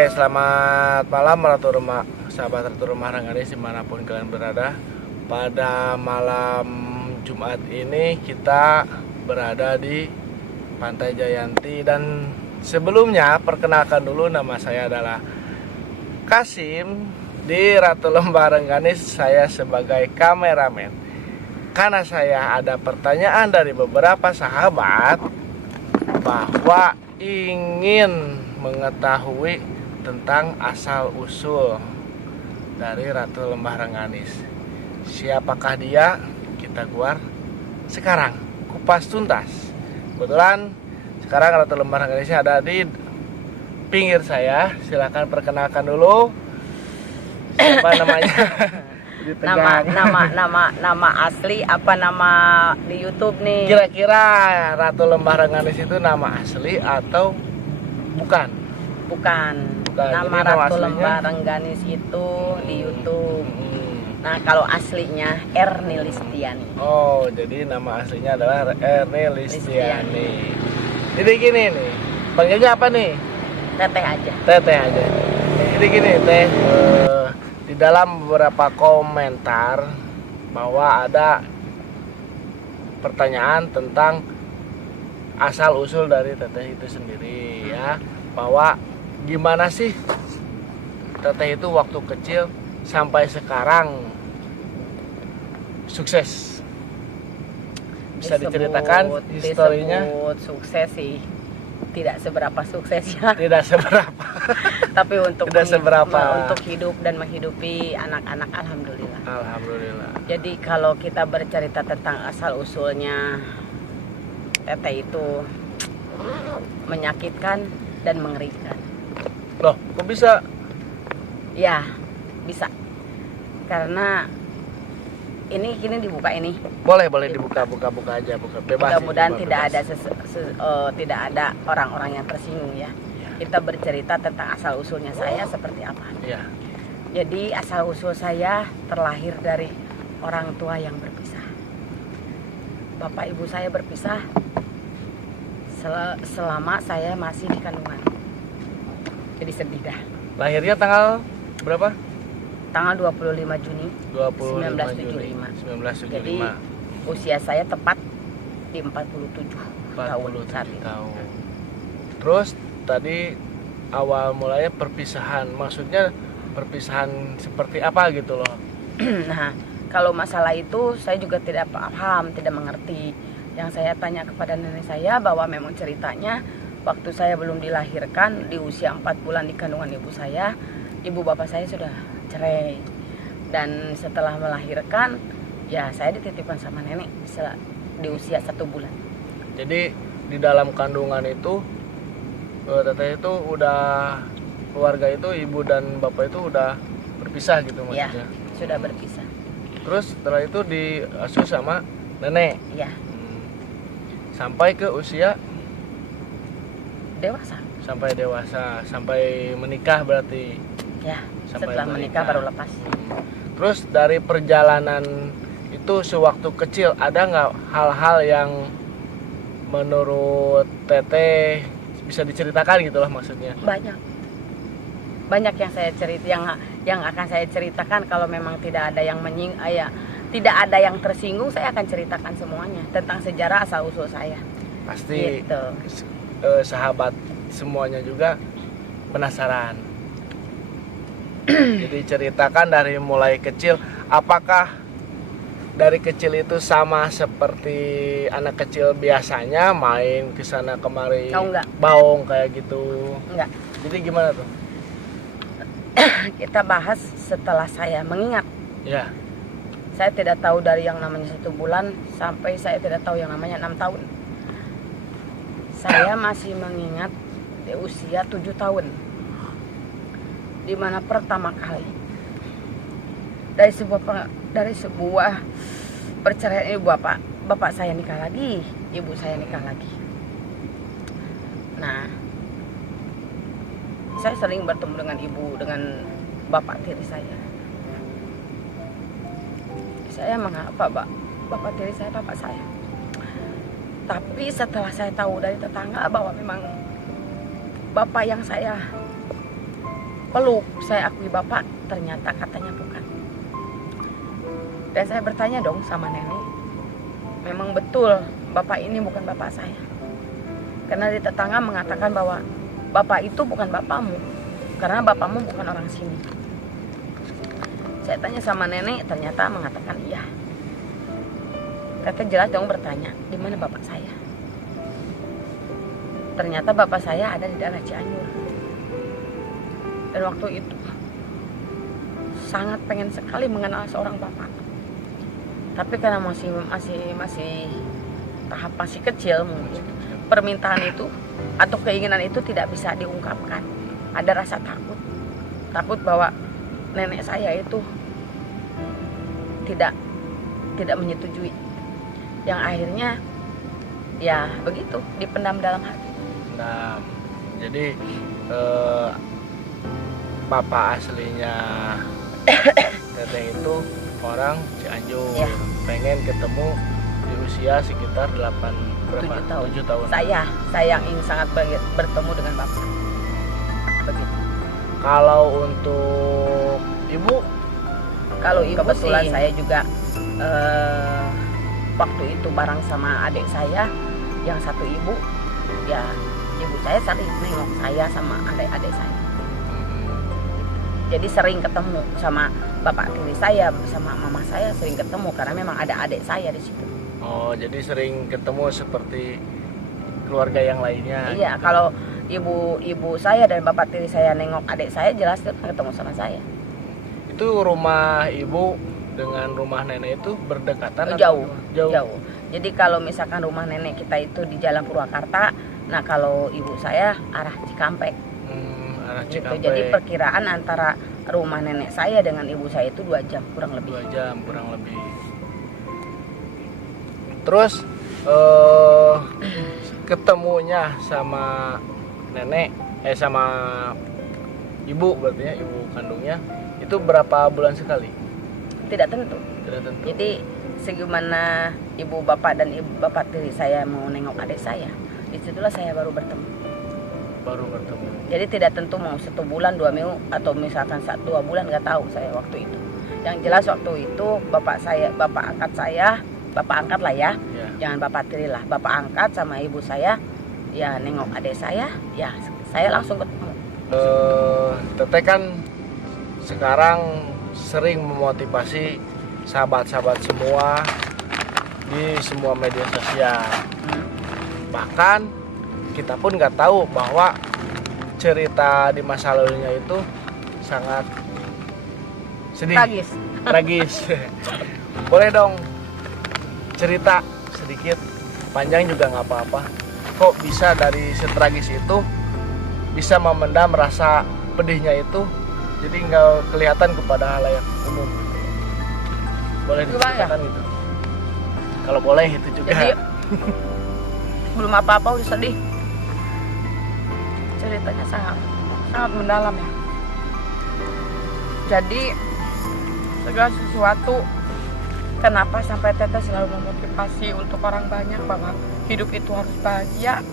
Oke, selamat malam sahabat Ratu Rumah Rengganis dimanapun kalian berada. Pada malam Jumat ini kita berada di Pantai Jayanti. Dan sebelumnya perkenalkan dulu, nama saya adalah Kasim. Di Ratu Lembah Rengganis saya sebagai kameramen. Karena saya ada pertanyaan dari beberapa sahabat bahwa ingin mengetahui tentang asal-usul dari Ratu Lembah Rengganis. Siapakah dia? Kita keluar sekarang, kupas tuntas. Kebetulan sekarang Ratu Lembah Rengganis ada di pinggir saya. Silahkan perkenalkan dulu. Siapa namanya? Nama asli apa nama di YouTube nih? Kira-kira Ratu Lembah Rengganis itu nama asli atau bukan? Bukan. Nama Ratu Lembah Rengganis itu di YouTube. Nah, kalau aslinya Erni Listiani. Oh, jadi nama aslinya adalah Erni Listiani. Jadi gini nih, panggilnya apa nih? Teteh aja. Teteh aja. Jadi gini Teh, di dalam beberapa komentar bahwa ada pertanyaan tentang asal usul dari Teteh itu sendiri ya, bahwa gimana sih Teteh itu waktu kecil sampai sekarang sukses. Bisa diceritakan historinya? Disebut sukses sih, tidak seberapa suksesnya. Tidak seberapa. Tapi untuk tidak seberapa untuk hidup dan menghidupi anak-anak, alhamdulillah. Alhamdulillah. Jadi kalau kita bercerita tentang asal usulnya Teteh itu menyakitkan dan mengerikan. Loh, kok bisa? Ya, bisa. Karena ini dibuka ini. Boleh dibuka aja, buka bebas. Mudah-mudahan tidak ada orang-orang yang tersinggung ya. Kita bercerita tentang asal usulnya saya seperti apa. Ya. Jadi asal usul saya terlahir dari orang tua yang berpisah. Bapak ibu saya berpisah selama saya masih di kandungan. Jadi sedih dah. Lahirnya tanggal berapa? Tanggal 25 Juni 1975. 1975. Jadi usia saya tepat di 47 tahun saat itu. Terus tadi awal mulanya perpisahan, maksudnya perpisahan seperti apa gitu loh? Nah, kalau masalah itu saya juga tidak paham, tidak mengerti. Yang saya tanya kepada nenek saya bahwa memang ceritanya waktu saya belum dilahirkan, di usia 4 bulan di kandungan ibu saya, ibu bapak saya sudah cerai. Dan setelah melahirkan, ya saya dititipkan sama nenek di usia 1 bulan. Jadi di dalam kandungan itu Teteh itu udah, keluarga itu ibu dan bapak itu udah berpisah gitu maksudnya? Ya, sudah berpisah. Terus setelah itu diasuh sama nenek? Ya. Sampai ke usia? Dewasa. Sampai dewasa, sampai menikah berarti? Ya, sampai setelah menikah baru lepas. Terus dari perjalanan itu sewaktu kecil ada nggak hal-hal yang menurut Teteh bisa diceritakan gitu lah maksudnya? Banyak yang saya yang akan saya ceritakan. Kalau memang tidak ada yang tidak ada yang tersinggung, saya akan ceritakan semuanya tentang sejarah asal usul saya. Pasti gitu. Sahabat semuanya juga penasaran. Jadi ceritakan dari mulai kecil. Apakah dari kecil itu sama seperti anak kecil biasanya main kesana kemari, baung kayak gitu? Enggak. Jadi gimana tuh? Kita bahas setelah saya mengingat. Ya. Saya tidak tahu dari yang namanya 1 bulan sampai saya tidak tahu yang namanya 6 tahun. Saya masih mengingat di usia 7 tahun. Dimana pertama kali dari sebuah perceraian ibu bapak saya nikah lagi, ibu saya nikah lagi. Nah, saya sering bertemu dengan ibu, dengan bapak tiri saya. Saya mengapa bapak tiri saya bapak saya. Tapi setelah saya tahu dari tetangga bahwa memang bapak yang saya peluk, saya akui bapak, ternyata katanya bukan. Dan saya bertanya dong sama nenek, memang betul bapak ini bukan bapak saya. Karena di tetangga mengatakan bahwa bapak itu bukan bapakmu, karena bapakmu bukan orang sini. Saya tanya sama nenek, ternyata mengatakan iya. Teteh jelas dong bertanya, di mana bapak saya? Ternyata bapak saya ada di daerah Cianjur. Dan waktu itu sangat pengen sekali mengenal seorang bapak. Tapi karena masih tahap masih kecil mungkin, permintaan itu atau keinginan itu tidak bisa diungkapkan. Ada rasa takut bahwa nenek saya itu tidak menyetujui. Yang akhirnya ya begitu, dipendam dalam hati. Nah, jadi bapak aslinya Teteh itu orang Cianjur, ya. Pengen ketemu di usia sekitar 7 tahun. Saya yang ingin sangat bertemu dengan bapak. Begitu. Kalau untuk ibu, Kebetulan sih, saya juga waktu itu bareng sama adik saya yang satu ibu, ya ibu saya sering nengok saya sama adik-adik saya. Jadi sering ketemu sama bapak tiri saya, sama mama saya sering ketemu karena memang ada adik saya di situ. oh jadi sering ketemu seperti keluarga yang lainnya. Iya, gitu. kalau ibu saya dan bapak tiri saya nengok adik saya, jelas dia ketemu sama saya. Itu rumah ibu dengan rumah nenek itu berdekatan? Jauh. Jauh. Jadi kalau misalkan rumah nenek kita itu di Jalan Purwakarta, nah kalau ibu saya arah Cikampek. Arah Gitu. Cikampek. Jadi perkiraan antara rumah nenek saya dengan ibu saya itu 2 jam kurang lebih. 2 jam kurang lebih. Terus ketemunya sama nenek sama ibu, berarti ya ibu kandungnya itu berapa bulan sekali? Tidak tentu. Tidak tentu. Jadi segimana ibu bapak dan ibu bapak tiri saya mau nengok adik saya, disitulah saya baru bertemu. Jadi tidak tentu mau 1 bulan 2 minggu atau misalkan 1-2 bulan, nggak tahu saya waktu itu. Yang jelas waktu itu bapak angkat lah ya, jangan bapak tiri lah, bapak angkat sama ibu saya, ya nengok adik saya, ya saya langsung ketemu. Teteh kan sekarang sering memotivasi sahabat-sahabat semua di semua media sosial. Bahkan kita pun nggak tahu bahwa cerita di masa lalunya itu sangat sedih, tragis. Boleh dong cerita sedikit, panjang juga nggak apa-apa. Kok bisa dari setragis itu bisa memendam rasa pedihnya itu, jadi nggak kelihatan kepada halayak umum. Boleh diceritakan gitu? Kalau boleh itu juga. Jadi belum apa-apa udah sedih. Ceritanya sangat mendalam ya. Jadi segala sesuatu, kenapa sampai Teteh selalu memotivasi untuk orang banyak bahwa hidup itu harus bahagia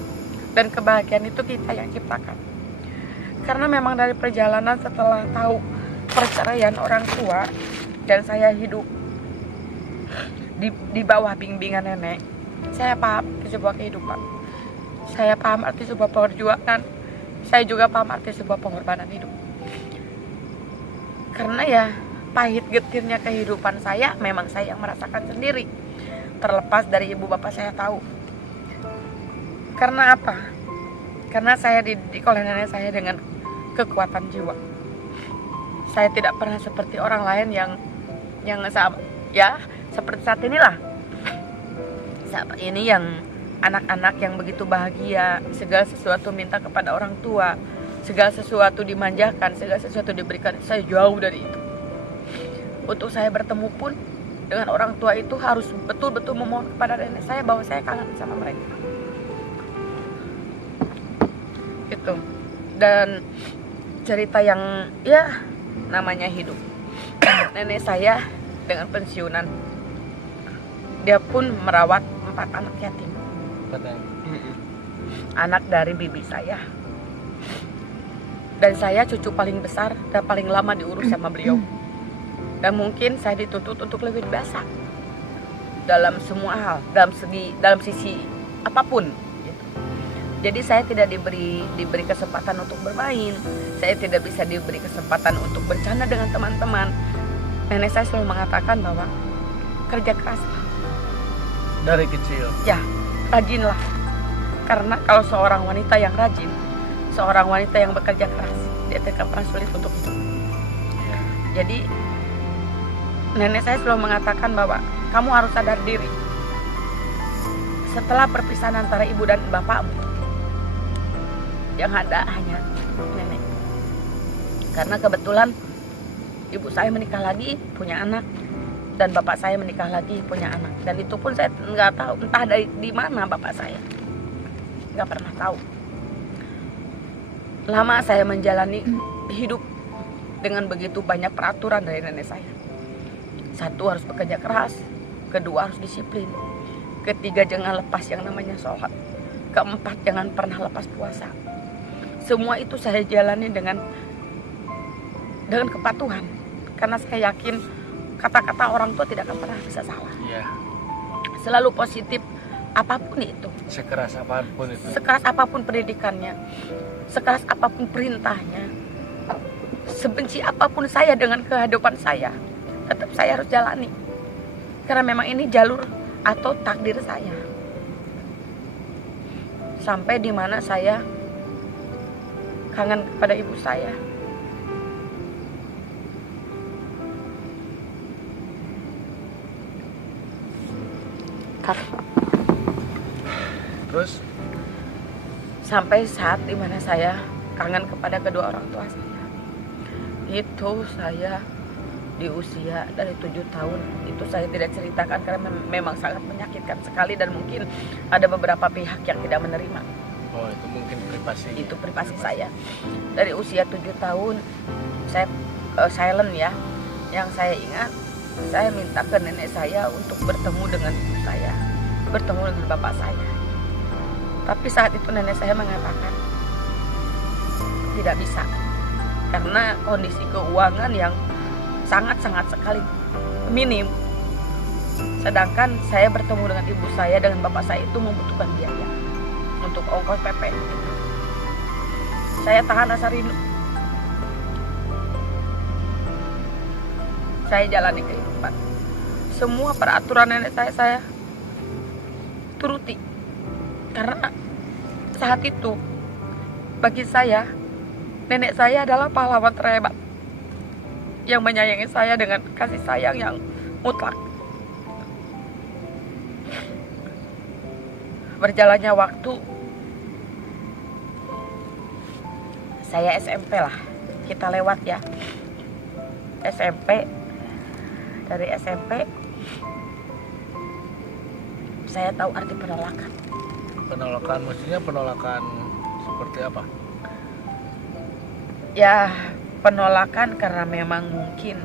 dan kebahagiaan itu kita yang ciptakan. Karena memang dari perjalanan setelah tahu perceraian orang tua dan saya hidup di bawah bimbingan nenek, saya paham arti sebuah kehidupan. Saya paham arti sebuah perjuangan. Saya juga paham arti sebuah pengorbanan hidup. Karena ya pahit getirnya kehidupan saya memang saya yang merasakan sendiri. Terlepas dari ibu bapak saya tahu. Karena apa? Karena saya dididik oleh nenek saya dengan kekuatan jiwa. Saya tidak pernah seperti orang lain yang sama, ya seperti saat inilah. Saat ini yang anak-anak yang begitu bahagia, segala sesuatu minta kepada orang tua, segala sesuatu dimanjakan, segala sesuatu diberikan. Saya jauh dari itu. Untuk saya bertemu pun dengan orang tua itu harus betul-betul memohon kepada nenek saya bahwa saya kangen sama mereka. Itu. Dan cerita yang ya namanya hidup. Nenek saya dengan pensiunan, dia pun merawat 4 anak yatim. Anak dari bibi saya. Dan saya cucu paling besar dan paling lama diurus sama beliau. Dan mungkin saya dituntut untuk lebih biasa dalam semua hal, dalam sisi apapun gitu. Jadi saya tidak diberi kesempatan untuk bermain. Saya tidak bisa diberi kesempatan untuk bercanda dengan teman-teman. Nenek saya selalu mengatakan bahwa kerja keras Dari kecil. ya, rajinlah. Karena kalau seorang wanita yang rajin, seorang wanita yang bekerja keras, dia tidak akan pernah sulit untuk hidup. Ya. Jadi nenek saya selalu mengatakan bahwa kamu harus sadar diri. Setelah perpisahan antara ibu dan bapakmu, yang ada hanya nenek. Karena kebetulan ibu saya menikah lagi, punya anak, dan bapak saya menikah lagi, punya anak. Dan itu pun saya nggak tahu entah dari di mana bapak saya, nggak pernah tahu. Lama saya menjalani hidup dengan begitu banyak peraturan dari nenek saya. Satu, harus bekerja keras. Kedua, harus disiplin. Ketiga, jangan lepas yang namanya sholat. Keempat, jangan pernah lepas puasa. Semua itu saya jalani dengan kepatuhan. Karena saya yakin kata-kata orang tua tidak akan pernah bisa salah. Iya. Selalu positif apapun itu. Sekeras apapun itu. Sekeras apapun pendidikannya, sekeras apapun perintahnya, sebenci apapun saya dengan kehidupan saya, tetap saya harus jalani. Karena memang ini jalur atau takdir saya. Sampai di mana saya kangen kepada ibu saya. Terus Sampai saat dimana saya kangen kepada kedua orang tua saya. Itu saya di usia dari 7 tahun. Itu saya tidak ceritakan karena memang sangat menyakitkan sekali. Dan mungkin ada beberapa pihak yang tidak menerima. oh itu mungkin privasi. Itu privasi saya. Dari usia 7 tahun saya silent ya. Yang saya ingat, saya minta ke nenek saya untuk bertemu dengan ibu saya, bertemu dengan bapak saya. Tapi saat itu nenek saya mengatakan tidak bisa, karena kondisi keuangan yang sangat-sangat sekali minim. Sedangkan saya bertemu dengan ibu saya, dengan bapak saya itu membutuhkan biaya untuk ongkos PP. Saya tahan rasa rindu. Saya jalani kehidupan. Semua peraturan nenek saya turuti. Karena saat itu bagi saya, nenek saya adalah pahlawan terhebat yang menyayangi saya dengan kasih sayang yang mutlak. Berjalannya waktu, saya SMP lah, kita lewat ya, SMP. Dari SMP saya tahu arti penolakan. Penolakan maksudnya penolakan seperti apa? Ya, penolakan karena memang mungkin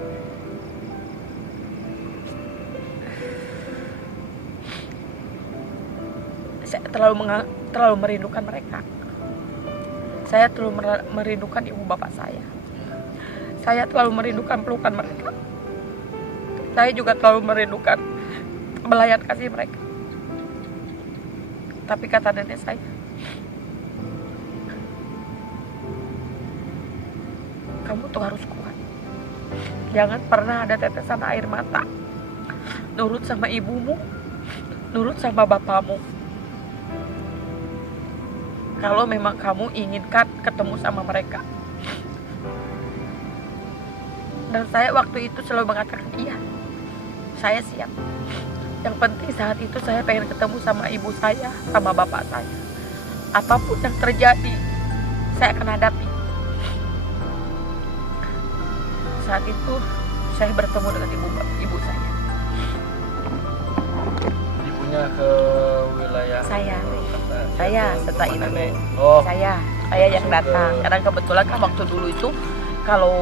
saya terlalu merindukan mereka. Saya terlalu merindukan ibu bapak saya. Saya terlalu merindukan pelukan mereka. Saya juga terlalu merindukan belayan kasih mereka. Tapi kata nenek saya, kamu tuh harus kuat. Jangan pernah ada tetesan air mata. Nurut sama ibumu, nurut sama bapamu. Kalau memang kamu inginkan ketemu sama mereka. Dan saya waktu itu selalu mengatakan iya, saya siap. Yang penting saat itu saya pengen ketemu sama ibu saya, sama bapak saya. Apapun yang terjadi, saya akan hadapi. Saat itu saya bertemu dengan ibu saya. Ibunya ke wilayah Saya ke setelah rumah itu. nenek. Oh, Saya yang datang. Karena kebetulan kan waktu dulu itu kalau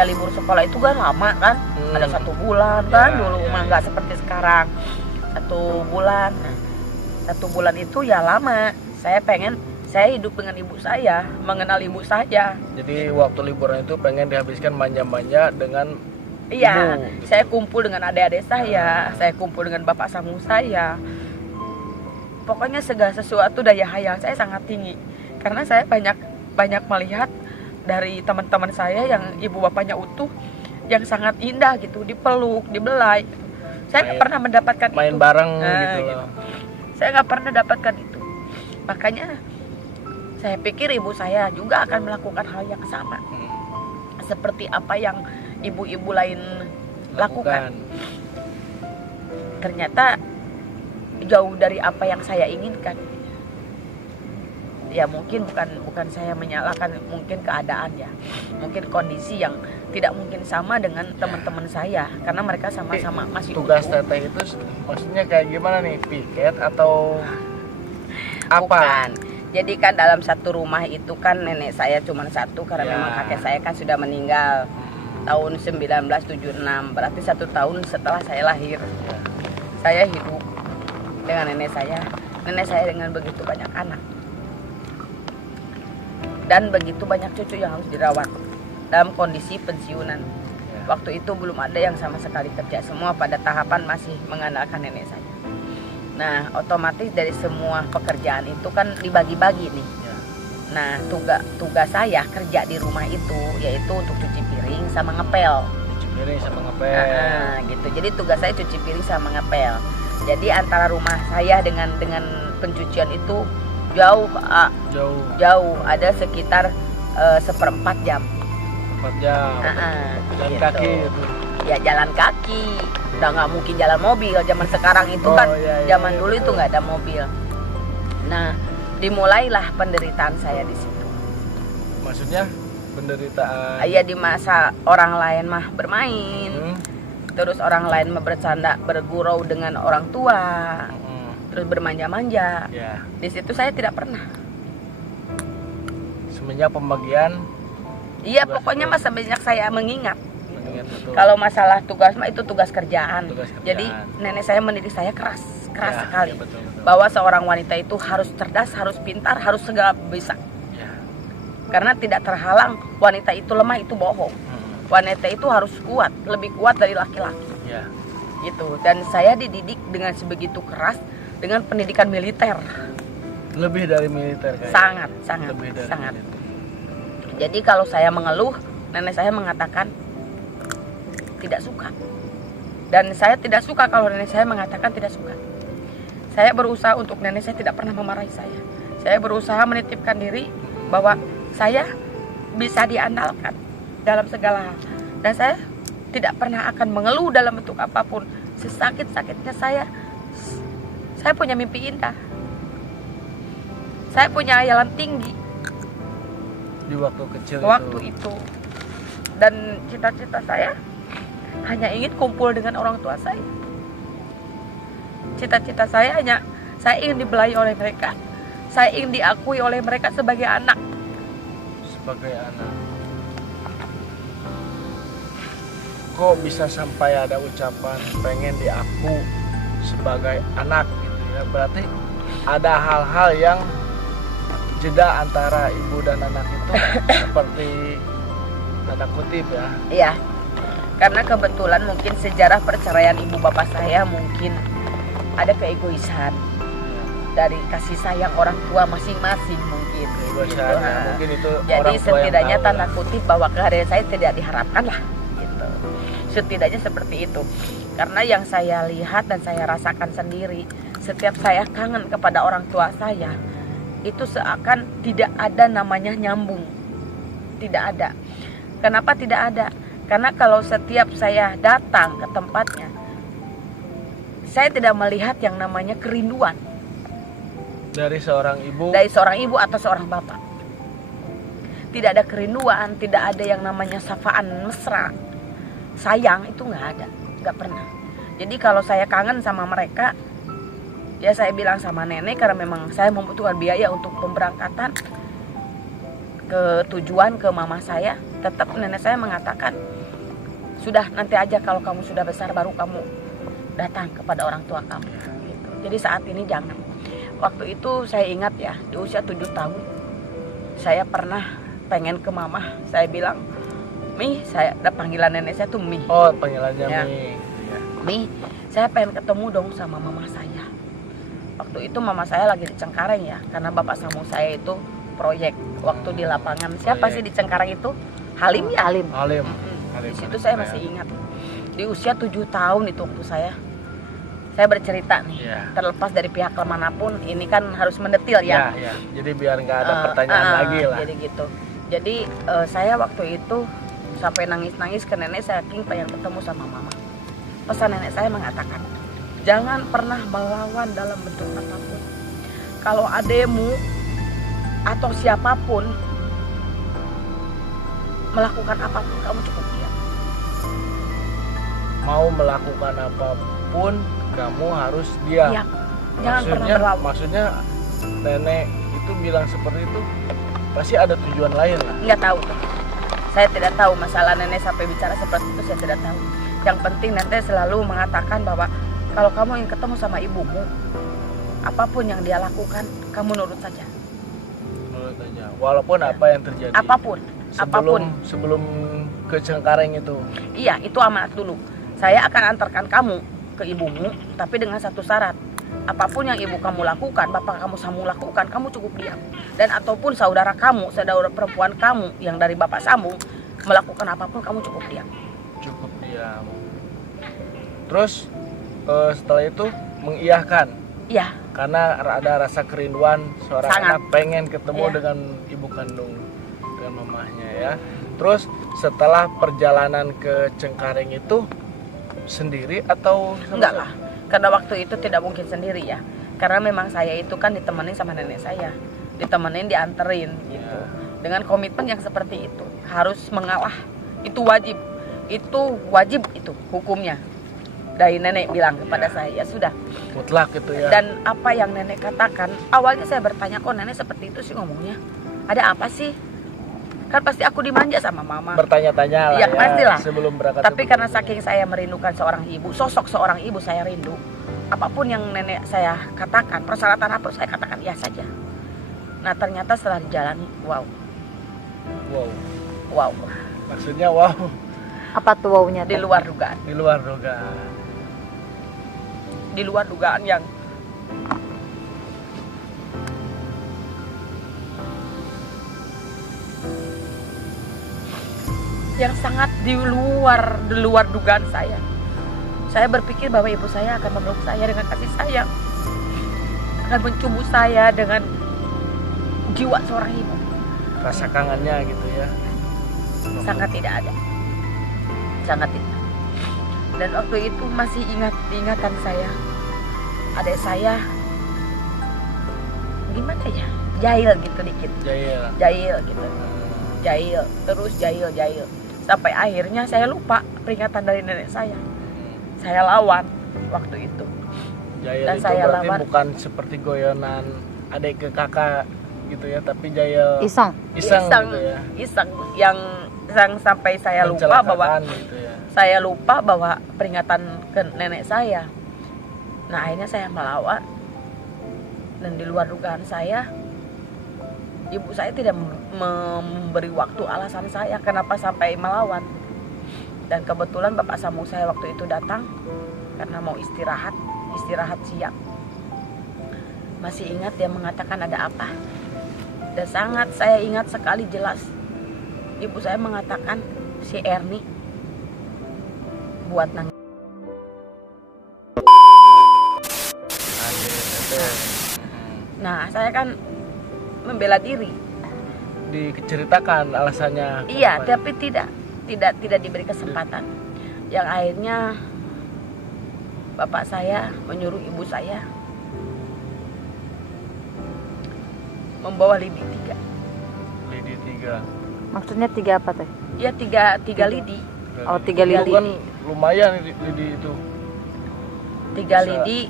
libur sekolah itu kan lama kan, ada 1 bulan kan, dulu mah nggak seperti sekarang 1 bulan. Nah, 1 bulan itu ya lama. Saya pengen Saya hidup dengan ibu saya, mengenal ibu saya. Jadi waktu liburan itu pengen dihabiskan manja-manja dengan Iya, ibu, gitu. saya kumpul dengan adik-adik saya kumpul dengan bapak sambung saya. Pokoknya segala sesuatu daya hayal saya sangat tinggi. Karena saya banyak melihat dari teman-teman saya yang ibu bapaknya utuh, yang sangat indah gitu, dipeluk, dibelai. Saya nggak pernah mendapatkan main itu. bareng Nah, gitu gitu. loh. Saya nggak pernah dapatkan itu. Makanya saya pikir ibu saya juga akan melakukan hal yang sama. Seperti apa yang ibu-ibu lain lakukan. Ternyata jauh dari apa yang saya inginkan. Ya mungkin bukan saya menyalahkan, mungkin keadaan ya. Mungkin kondisi yang tidak mungkin sama dengan teman-teman saya karena mereka sama-sama masih Tugas utuh. teteh itu maksudnya kayak gimana nih? Piket atau apa? Bukan. Jadi kan dalam satu rumah itu kan nenek saya cuma satu karena Ya. memang kakek saya kan sudah meninggal tahun 1976. Berarti 1 tahun setelah saya lahir. Saya hidup dengan nenek saya. Nenek saya dengan begitu banyak anak. Dan begitu banyak cucu yang harus dirawat dalam kondisi pensiunan. Waktu itu belum ada yang sama sekali kerja. Semua pada tahapan masih mengandalkan nenek saya. Nah, otomatis dari semua pekerjaan itu kan dibagi-bagi nih. Ya. Nah, tugas saya kerja di rumah itu yaitu untuk cuci piring sama ngepel. Cuci piring sama ngepel. Nah, gitu. Jadi tugas saya cuci piring sama ngepel. Jadi antara rumah saya dengan pencucian itu jauh, Pak. Jauh. Ada sekitar 1/4 jam. 4 jam. Jalan Gitu. kaki itu. Ya jalan kaki. Udah nggak mungkin jalan mobil. Zaman sekarang itu kan, zaman dulu itu nggak ada mobil. Nah, dimulailah penderitaan saya di situ. Maksudnya penderitaan. Ya di masa orang lain mah bermain, terus orang lain mah bercanda, bergurau dengan orang tua, terus bermanja-manja. Ya. Di situ saya tidak pernah. Semenjak pembagian. Iya, Tugas pokoknya itu. mah semenjak saya mengingat. Betul. Kalau masalah tugas mah itu tugas kerjaan. Tugas kerjaan. Jadi nenek saya mendidik saya keras Ya, sekali. ya, betul. Bahwa seorang wanita itu harus cerdas, harus pintar, harus segala bisa. Ya. Karena tidak terhalang wanita itu lemah, itu bohong. Wanita itu harus kuat, lebih kuat dari laki-laki. Ya. Gitu. Dan saya dididik dengan sebegitu keras dengan pendidikan militer. Lebih dari militer kayaknya. Sangat. Lebih dari Sangat. militer. Jadi kalau saya mengeluh, nenek saya mengatakan tidak suka. Dan saya tidak suka kalau nenek saya mengatakan tidak suka. Saya berusaha untuk nenek saya tidak pernah memarahi saya. Saya berusaha menitipkan diri bahwa saya bisa diandalkan dalam segala hal. Dan saya tidak pernah akan mengeluh dalam bentuk apapun. Sesakit-sakitnya saya punya mimpi indah. Saya punya hayalan tinggi Di waktu kecil itu. Dan cita-cita saya hanya ingin kumpul dengan orang tua saya. Cita-cita saya hanya saya ingin dibelai oleh mereka. Saya ingin diakui oleh mereka sebagai anak. Sebagai anak. Kok bisa sampai ada ucapan pengen diaku sebagai anak gitu ya? Berarti ada hal-hal yang jeda antara ibu dan anak itu seperti tanda kutip ya. Iya. Karena kebetulan mungkin sejarah perceraian ibu bapak saya mungkin ada keegoisan dari kasih sayang orang tua masing-masing mungkin. Keegoisannya, mungkin itu Jadi orang tua yang setidaknya tahu tanda lah. kutip bahwa kehadiran saya tidak diharapkan lah gitu. Setidaknya seperti itu. Karena yang saya lihat dan saya rasakan sendiri, setiap saya kangen kepada orang tua saya, itu seakan tidak ada namanya nyambung. Tidak ada. Kenapa tidak ada? Karena kalau setiap saya datang ke tempatnya, saya tidak melihat yang namanya kerinduan dari seorang ibu atau seorang bapak. Tidak ada kerinduan, tidak ada yang namanya sapaan mesra, sayang, itu nggak ada, nggak pernah. Jadi kalau saya kangen sama mereka, ya saya bilang sama nenek karena memang saya membutuhkan biaya untuk pemberangkatan ke tujuan ke mama saya. Tetap nenek saya mengatakan, sudah nanti aja kalau kamu sudah besar baru kamu datang kepada orang tua kamu. Gitu. Jadi saat ini jangan. Waktu itu saya ingat ya, di usia 7 tahun saya pernah pengen ke mama. Saya bilang, Mi, saya ada panggilan nenek saya tuh Mi. Oh, panggilannya Ya. Mi. Ya. Mi, saya pengen ketemu dong sama mama saya. Waktu itu mama saya lagi di Cengkareng ya, karena bapak sambung saya itu proyek waktu di lapangan. Siapa Proyek. sih di Cengkareng itu? Halim ya? Halim. Halim. Di situ saya masih ingat. Di usia 7 tahun itu waktu saya bercerita nih. Iya. Terlepas dari pihak manapun, ini kan harus mendetil ya. Ya. Jadi biar nggak ada pertanyaan lagi lah. Jadi gitu. Jadi saya waktu itu sampai nangis-nangis ke nenek, saking pengen ketemu sama mama. Pesan nenek saya mengatakan, jangan pernah melawan dalam bentuk apapun. Kalau ademu atau siapapun melakukan apapun, kamu cukup diam. Mau melakukan apapun, kamu harus diam. Diam. Jangan pernah berlawan. Maksudnya nenek itu bilang seperti itu pasti ada tujuan lain lah. Nggak tahu tuh. Saya tidak tahu masalah nenek sampai bicara seperti itu, saya tidak tahu. Yang penting nenek selalu mengatakan bahwa kalau kamu ingin ketemu sama ibumu, apapun yang dia lakukan, kamu nurut saja. Menurut aja. Walaupun apa yang terjadi. Apapun. Sebelum ke Cengkareng itu. Iya, itu amanat dulu. Saya akan antarkan kamu ke ibumu, tapi dengan satu syarat. Apapun yang ibu kamu lakukan, bapak kamu sambung lakukan, kamu cukup diam. Dan ataupun saudara perempuan kamu yang dari bapak sambung melakukan apapun, kamu cukup diam. Cukup diam. Terus setelah itu mengiyahkan. Iya. Karena ada rasa kerinduan seorang Sangat. anak pengen ketemu Iya. dengan ibu kandung, dengan mamahnya ya. Terus setelah perjalanan ke Cengkareng itu sendiri atau sama Enggak lah, karena waktu itu tidak mungkin sendiri ya. Karena memang saya itu kan ditemenin sama nenek saya, ditemenin, dianterin gitu. Dengan komitmen yang seperti itu, harus mengalah, itu wajib itu hukumnya. Dari nenek bilang kepada saya, ya sudah. mutlak gitu ya. Dan apa yang nenek katakan, awalnya saya bertanya, kok nenek seperti itu sih ngomongnya? Ada apa sih? Kan pasti aku dimanja sama mama. Bertanya-tanya lah Ya, ya, pastilah. sebelum berangkat. Tapi itu karena bertanya. saking saya merindukan seorang ibu, sosok seorang ibu saya rindu. Apapun yang nenek saya katakan, persyaratan apa saya katakan ya saja. Nah ternyata setelah dijalani, wow, Wow. Maksudnya wow, Apa tuh wownya? di luar dugaan, di luar dugaan. di luar dugaan yang sangat di luar dugaan saya. Saya berpikir bahwa ibu saya akan memeluk saya dengan kasih sayang, akan mencumbu saya dengan jiwa seorang ibu. Rasa kangennya gitu ya. Sangat tidak ada, sangat tidak. Dan waktu itu masih diingatan saya, adik saya gimana ya, jahil gitu dikit, jahil gitu, jahil terus jahil sampai akhirnya saya lupa peringatan dari nenek saya lawan waktu itu. Jahil Dan itu saya berarti lawan. bukan seperti goyonan adik ke kakak gitu ya, tapi jahil Iseng. iseng gitu ya. Iseng yang sampai saya lupa bahwa Mencelakakan gitu ya. saya lupa bahwa peringatan ke nenek saya. Nah akhirnya saya melawan, dan di luar dugaan saya, ibu saya tidak memberi waktu alasan saya kenapa sampai melawan. Dan kebetulan bapak sambung saya waktu itu datang karena mau istirahat siang. Masih ingat dia mengatakan ada apa, dan sangat saya ingat sekali jelas. Ibu saya mengatakan si Erni buat nangis. Nah, saya kan membela diri. Diceritakan alasannya. Iya, kenapa. tapi tidak diberi kesempatan. Yang akhirnya bapak saya menyuruh ibu saya membawa lidi 3. Lidi 3. Maksudnya 3 apa teh? Ya tiga lidi. Oh, 3 Itu lidi. kan lumayan lidi itu. 3 Bisa. lidi.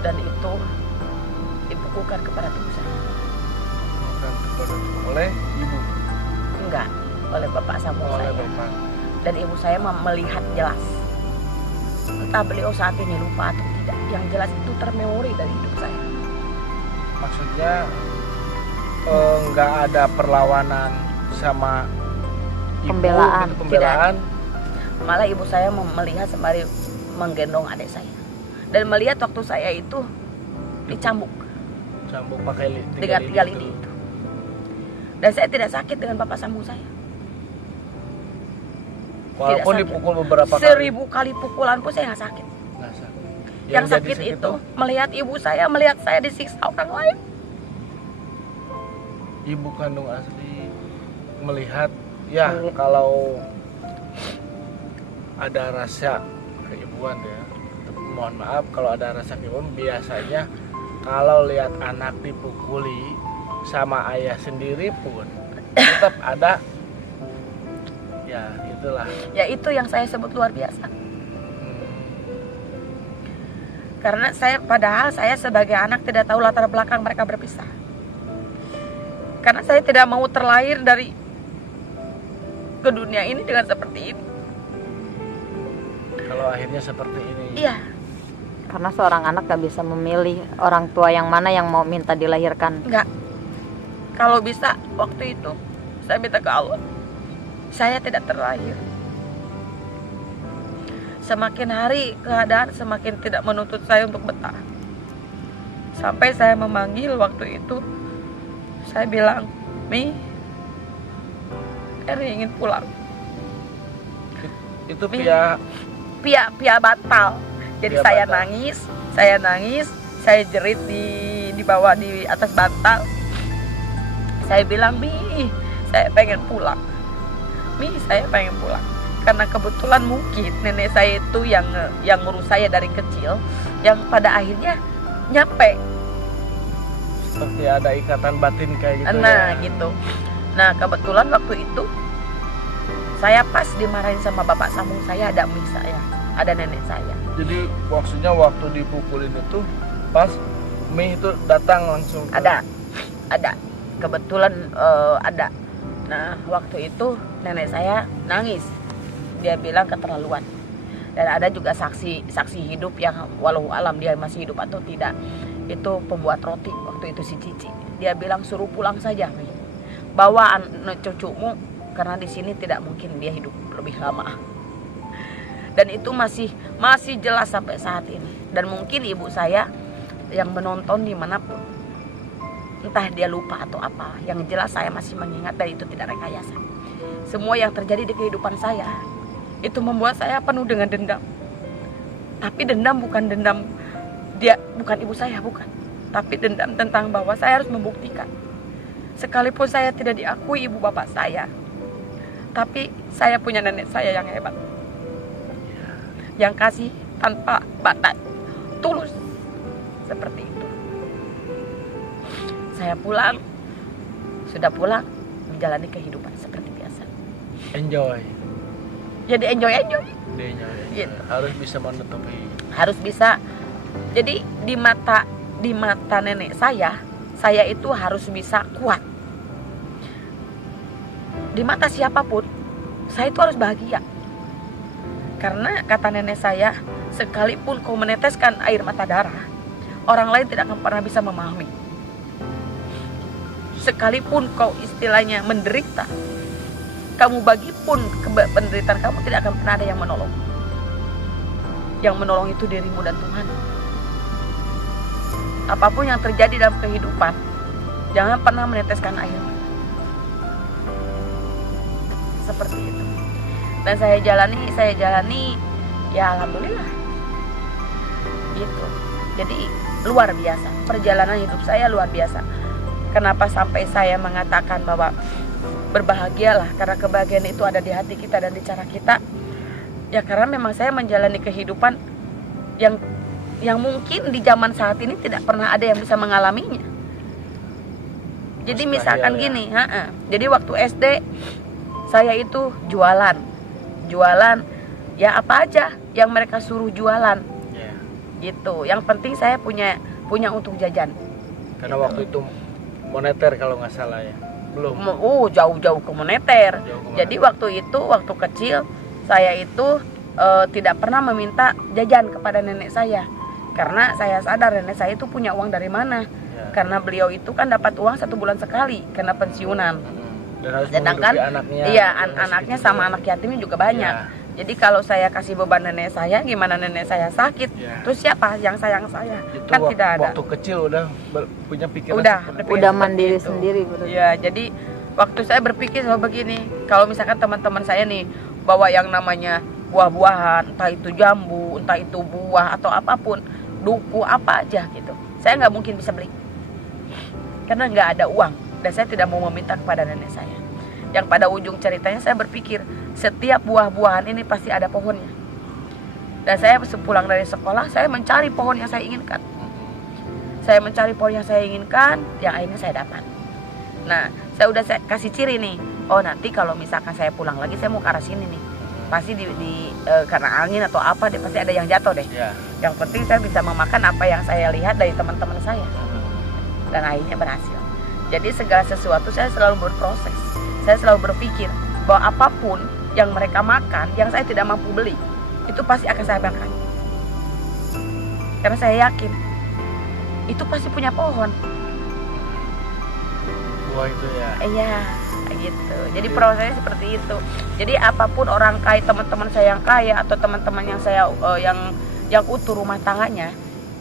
Dan itu dipukulkan kepada tubuh saya. Bukan oleh bapak sambung saya. Bapak. Dan ibu saya melihat jelas. Entah beliau saat ini lupa atau tidak, yang jelas itu termemori dari hidup saya. Maksudnya nggak ada perlawanan sama ibu, Pembelaan. gitu, pembelaan. Malah ibu saya melihat sembari menggendong adik saya. Dan melihat waktu saya itu dicambuk Pakai dengan 3 lidi itu. Dan saya tidak sakit dengan bapak sambung saya. Walaupun sakit. dipukul beberapa 1000 kali pukulan pun saya nggak sakit. Nggak sakit. Yang jadi sakit itu melihat ibu saya, melihat saya disiksa orang lain. Ibu kandung asli melihat ya kalau ada rasa keibuan ya. Mohon maaf kalau ada rasa keibuan, biasanya kalau lihat anak dipukuli sama ayah sendiri pun tetap ada ya itulah. Ya itu yang saya sebut luar biasa. Karena padahal saya sebagai anak tidak tahu latar belakang mereka berpisah. Karena saya tidak mau terlahir dari ke dunia ini dengan seperti ini. Kalau akhirnya seperti ini. Iya. Karena seorang anak gak bisa memilih orang tua yang mana yang mau minta dilahirkan. Enggak. Kalau bisa waktu itu saya minta ke Allah, saya tidak terlahir. Semakin hari keadaan semakin tidak menuntut saya untuk betah. Sampai saya memanggil waktu itu, saya bilang, Mi, Eri ingin pulang. Itu Mi, pihak batal. Jadi Pihak saya batal. nangis, saya jerit di bawah di atas bantal. Saya bilang, Mi, saya pengen pulang. Mi, saya pengen pulang. Karena kebetulan mungkin nenek saya itu yang ngurus saya dari kecil, yang pada akhirnya nyampe. seperti ada ikatan batin kayak gitu. Nah, ya. gitu. Nah, kebetulan waktu itu saya pas dimarahin sama bapak sambung saya, ada mi saya, ada nenek saya. Jadi maksudnya waktu dipukulin itu pas Mi itu datang langsung ke... Ada. Kebetulan ada. Nah, waktu itu nenek saya nangis. Dia bilang keterlaluan. Dan ada juga saksi hidup yang walau alam dia masih hidup atau tidak. Itu pembuat roti waktu itu si Cici. Dia bilang suruh pulang saja, Mi. Bawa cucumu karena di sini tidak mungkin dia hidup lebih lama. Dan itu masih jelas sampai saat ini. Dan mungkin ibu saya yang menonton dimanapun, entah dia lupa atau apa, yang jelas saya masih mengingat dan itu tidak rekayasa. Semua yang terjadi di kehidupan saya itu membuat saya penuh dengan dendam. Tapi dendam bukan dendam dia, bukan ibu saya, bukan. Tapi dendam tentang bahwa saya harus membuktikan. Sekalipun saya tidak diakui ibu bapak saya, tapi saya punya nenek saya yang hebat, yang kasih tanpa batas, tulus, seperti itu. Saya pulang, sudah pulang, menjalani kehidupan seperti biasa. Enjoy. Jadi enjoy. Gitu. Harus bisa menutupi. Harus bisa. Jadi di mata nenek saya itu harus bisa kuat. Di mata siapapun, saya itu harus bahagia. Karena kata nenek saya, sekalipun kau meneteskan air mata darah, orang lain tidak akan pernah bisa memahami. Sekalipun kau istilahnya menderita, kamu bagi pun penderitaan kamu, tidak akan pernah ada yang menolong. Yang menolong itu dirimu dan Tuhan. Apapun yang terjadi dalam kehidupan, jangan pernah meneteskan air. Seperti itu. Dan saya jalani, ya alhamdulillah. Gitu. Jadi luar biasa. Perjalanan hidup saya luar biasa. Kenapa sampai saya mengatakan bahwa berbahagialah, karena kebahagiaan itu ada di hati kita dan di cara kita. Ya karena memang saya menjalani kehidupan yang mungkin di zaman saat ini tidak pernah ada yang bisa mengalaminya. Jadi misalkan gini, jadi waktu SD saya itu jualan ya apa aja yang mereka suruh jualan, gitu. Yang penting saya punya untuk jajan. Karena waktu itu moneter kalau nggak salah ya. Belum. Jauh-jauh ke moneter. Jauh ke Jadi waktu kecil saya itu tidak pernah meminta jajan kepada nenek saya, karena saya sadar nenek saya itu punya uang dari mana. Ya. Karena beliau itu kan dapat uang 1 bulan sekali karena pensiunan. Dan harus Sedangkan menghidupi anaknya. iya anaknya sama anak yatimnya juga banyak. Ya. Jadi kalau saya kasih beban nenek saya, gimana nenek saya sakit? Ya. Terus siapa yang sayang saya? Itu Kan tidak ada. waktu kecil udah punya pikiran Udah seperti berpikir Udah seperti mandiri itu. sendiri berarti. Ya, jadi waktu saya berpikir selalu begini, kalau misalkan teman-teman saya nih bawa yang namanya buah-buahan, entah itu jambu, entah itu buah atau apapun, duku apa aja gitu, saya nggak mungkin bisa beli karena nggak ada uang, dan saya tidak mau meminta kepada nenek saya. Yang pada ujung ceritanya saya berpikir setiap buah-buahan ini pasti ada pohonnya, dan saya sepulang dari sekolah saya mencari pohon yang saya inginkan. Saya mencari pohon yang saya inginkan, yang akhirnya saya dapat. Nah, saya kasih ciri nih. Oh, nanti kalau misalkan saya pulang lagi, saya mau ke arah sini nih. Pasti karena angin atau apa, pasti ada yang jatuh deh. Ya. Yang penting saya bisa memakan apa yang saya lihat dari teman-teman saya. Dan akhirnya berhasil. Jadi segala sesuatu saya selalu berproses. Saya selalu berpikir bahwa apapun yang mereka makan, yang saya tidak mampu beli, itu pasti akan saya makan. Karena saya yakin itu pasti punya pohon. Buah itu ya. Iya, gitu. Jadi prosesnya seperti itu. Jadi apapun orang kaya, teman-teman saya yang kaya atau teman-teman yang saya yang utuh rumah tangganya,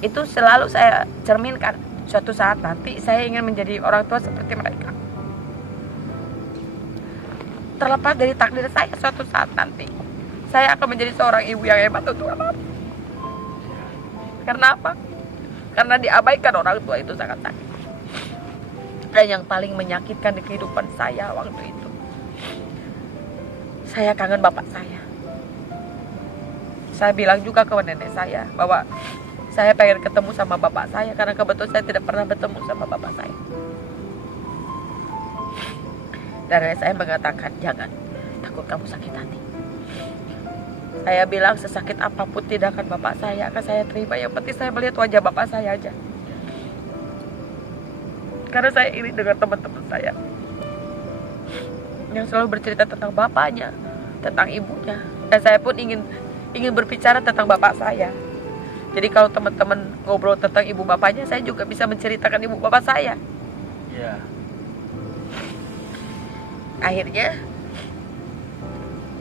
itu selalu saya cerminkan. Suatu saat nanti saya ingin menjadi orang tua seperti mereka. Terlepas dari takdir saya, suatu saat nanti saya akan menjadi seorang ibu yang hebat untuk anak. Karena apa? Karena diabaikan orang tua itu sangat sakit. Dan yang paling menyakitkan di kehidupan saya waktu itu, saya kangen bapak saya. Saya bilang juga ke nenek saya bahwa saya pengen ketemu sama bapak saya, karena kebetulan saya tidak pernah bertemu sama bapak saya. Dan nenek saya mengatakan, jangan, takut kamu sakit hati. Saya bilang sesakit apapun tindakan bapak saya akan saya terima, yang penting saya melihat wajah bapak saya aja. Karena saya iri dengan teman-teman saya yang selalu bercerita tentang bapaknya, tentang ibunya, dan saya pun ingin berbicara tentang bapak saya. Jadi kalau teman-teman ngobrol tentang ibu bapaknya, saya juga bisa menceritakan ibu bapak saya. Ya. Akhirnya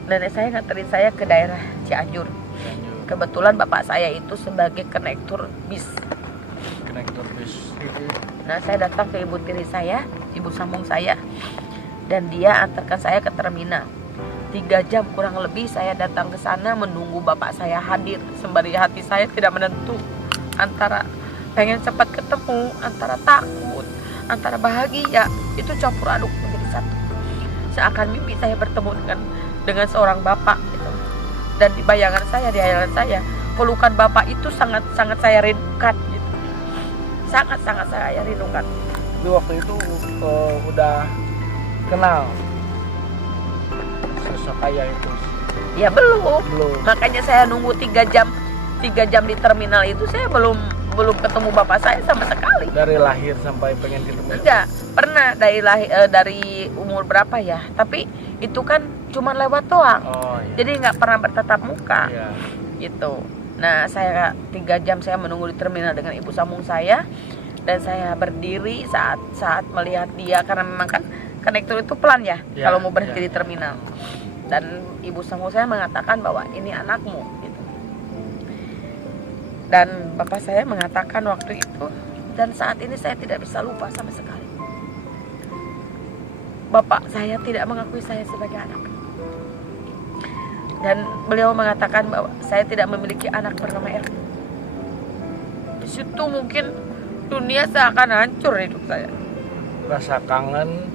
nenek saya nganterin saya ke daerah Cianjur. Kebetulan bapak saya itu sebagai konektor bis. Konektor bis. Nah, saya datang ke ibu tiri saya, ibu sambung saya, dan dia antarkan saya ke terminal. 3 jam kurang lebih saya datang ke sana menunggu bapak saya hadir. Sembari hati saya tidak menentu, antara pengen cepat ketemu, antara takut, antara bahagia, itu campur aduk menjadi satu. Seakan mimpi saya bertemu dengan seorang bapak gitu. Dan di bayangan saya, di hayalan saya, pelukan bapak itu sangat saya rindukan gitu. Sangat saya rindukan. Tapi waktu itu udah kenal sosok ayah itu? Ya belum. Makanya saya nunggu 3 jam di terminal itu, saya belum ketemu bapak saya sama sekali. Dari lahir sampai pengen ketemu? Enggak pernah, dari umur berapa ya, tapi itu kan cuma lewat doang. Iya. Jadi nggak pernah bertatap muka. Iya. Gitu. Nah, saya 3 jam saya menunggu di terminal dengan ibu sambung saya, dan saya berdiri saat melihat dia, karena memang kan konektor itu pelan ya, kalau mau berhenti di terminal. Dan ibu sambung saya mengatakan bahwa ini anakmu gitu. Dan bapak saya mengatakan waktu itu, dan saat ini saya tidak bisa lupa sama sekali, bapak saya tidak mengakui saya sebagai anak. Dan beliau mengatakan bahwa saya tidak memiliki anak bernama Erwin. Di situ mungkin dunia seakan hancur hidup saya. Rasa kangen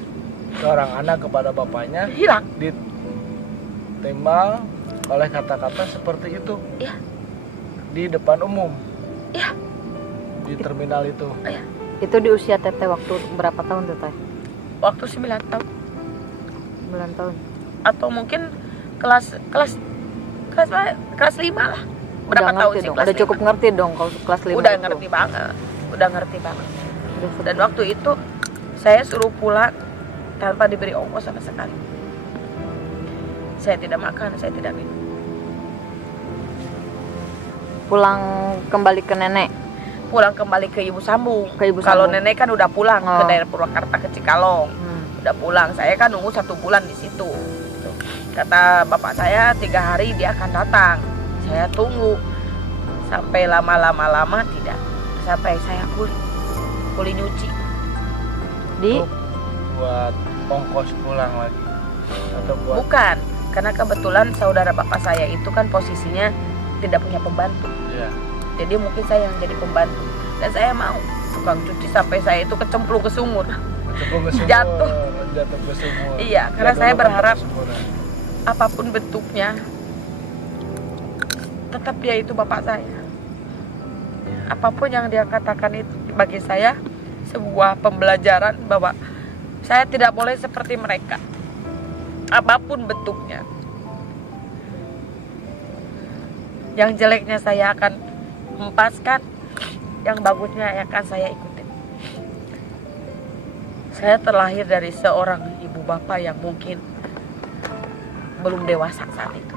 seorang anak kepada bapaknya Hilang. ditembal oleh kata-kata seperti itu. Iya. Di depan umum. Iya. Di terminal itu. Iya. Itu di usia Teteh waktu berapa tahun tuh, Teh? Waktu 9 tahun. 9 tahun. Atau mungkin kelas 5 lah. Berapa Udah tahun ngerti sih dong. kelas Udah cukup 5? ngerti dong kalau kelas 5 Udah itu. ngerti banget. Udah Dan waktu itu saya suruh pulang tanpa diberi ongkos sama sekali. Saya tidak makan, saya tidak minum. Pulang kembali ke nenek. Pulang kembali ke Ibu Sambung. Ke Ibu Kalau Sambung. nenek kan udah pulang ke Oh. daerah Purwakarta ke Cikalong. Udah pulang. Saya kan nunggu 1 bulan di situ. Kata bapak saya 3 hari dia akan datang. Saya tunggu sampai lama tidak. Sampai saya kuli nyuci. Di buat ongkos pulang lagi atau buat Bukan, karena kebetulan saudara bapak saya itu kan posisinya tidak punya pembantu. ya Jadi mungkin saya yang jadi pembantu. Dan saya mau tukang cuci sampai saya itu kecemplung ke sumur. kecebur ke sumur, Jatuh. jatuh ke sumur. Iya, karena Ya, saya dulu kan berharap pakai sumur. apapun bentuknya, tetap dia itu bapak saya. Apapun yang dia katakan itu bagi saya sebuah pembelajaran bahwa saya tidak boleh seperti mereka. Apapun bentuknya. Yang jeleknya saya akan hempaskan, yang bagusnya akan saya ikutin. Saya terlahir dari seorang ibu bapak yang mungkin belum dewasa saat itu.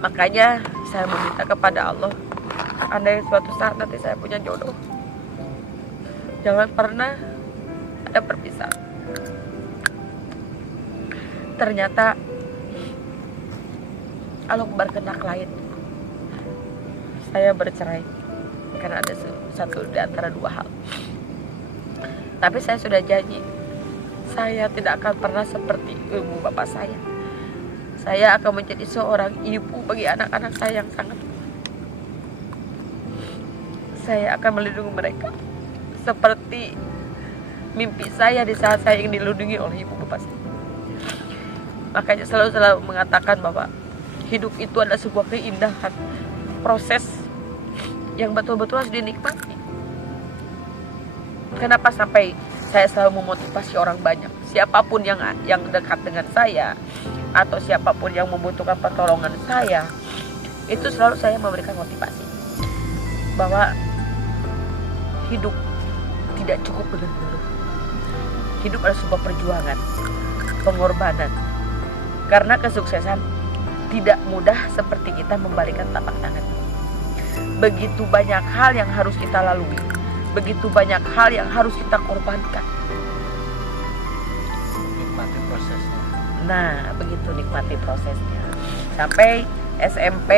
Makanya saya meminta kepada Allah, andai suatu saat nanti saya punya jodoh, jangan pernah ada perpisahan. Ternyata Allah berkehendak lain. Saya bercerai karena ada satu di antara 2 hal. Tapi saya sudah janji, saya tidak akan pernah seperti ibu bapak saya. Saya akan menjadi seorang ibu bagi anak-anak saya yang sangat kuat. Saya akan melindungi mereka seperti mimpi saya di saat saya ingin dilindungi oleh ibu bapak saya. Makanya selalu mengatakan bahwa hidup itu adalah sebuah keindahan, proses yang betul-betul harus dinikmati. Kenapa sampai saya selalu memotivasi orang banyak, siapapun yang dekat dengan saya atau siapapun yang membutuhkan pertolongan saya, itu selalu saya memberikan motivasi bahwa hidup tidak cukup dengan mengeluh. Hidup adalah sebuah perjuangan, pengorbanan. Karena kesuksesan tidak mudah seperti kita membalikkan telapak tangan. Begitu banyak hal yang harus kita lalui, begitu banyak hal yang harus kita korbankan. Nikmati prosesnya. Nah, begitu nikmati prosesnya. Sampai SMP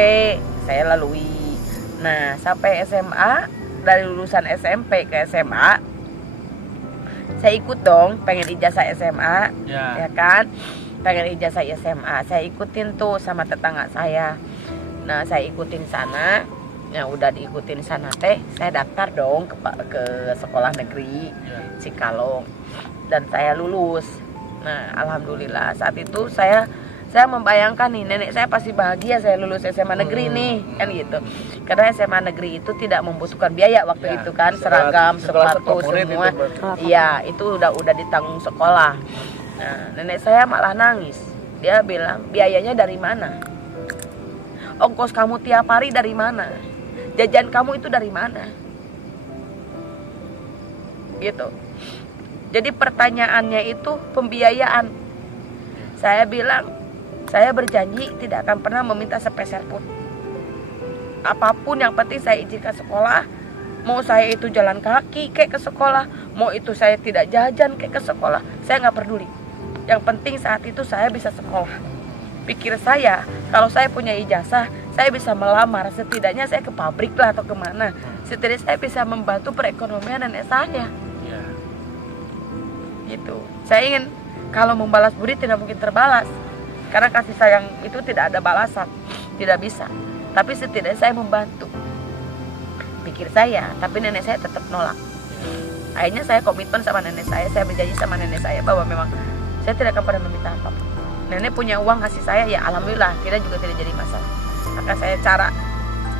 saya lalui. Nah, sampai SMA, dari lulusan SMP ke SMA, saya ikut dong, pengen ijazah SMA, ya kan? Pengen ijazah SMA, saya ikutin tuh sama tetangga saya. Nah, saya ikutin sana. Ya udah diikutin sana teh, saya daftar dong ke sekolah negeri Cikalong dan saya lulus. Nah, alhamdulillah saat itu saya membayangkan nih, nenek saya pasti bahagia saya lulus SMA negeri nih, kan gitu. Karena SMA negeri itu tidak membutuhkan biaya waktu itu kan, seragam, sepatu semua. Iya, itu udah ditanggung sekolah. Nah, nenek saya malah nangis. Dia bilang, biayanya dari mana? Ongkos kamu tiap hari dari mana? Jajan kamu itu dari mana? Gitu. Jadi pertanyaannya itu pembiayaan. Saya bilang, saya berjanji tidak akan pernah meminta sepeser pun. Apapun yang penting saya izinkan sekolah. Mau saya itu jalan kaki kayak ke sekolah, mau itu saya tidak jajan kayak ke sekolah, saya nggak peduli. Yang penting saat itu saya bisa sekolah. Pikir saya, kalau saya punya ijazah, saya bisa melamar. Setidaknya saya ke pabrik lah atau kemana. Setidaknya saya bisa membantu perekonomian nenek saya. Ya. Gitu. Saya ingin kalau membalas budi tidak mungkin terbalas. Karena kasih sayang itu tidak ada balasan. Tidak bisa. Tapi setidaknya saya membantu. Pikir saya, tapi nenek saya tetap nolak. Akhirnya saya komitmen sama nenek saya berjanji sama nenek saya bahwa memang saya tidak akan pernah meminta apapun. Nenek punya uang ngasih saya, ya alhamdulillah, kita juga tidak jadi masalah. Maka saya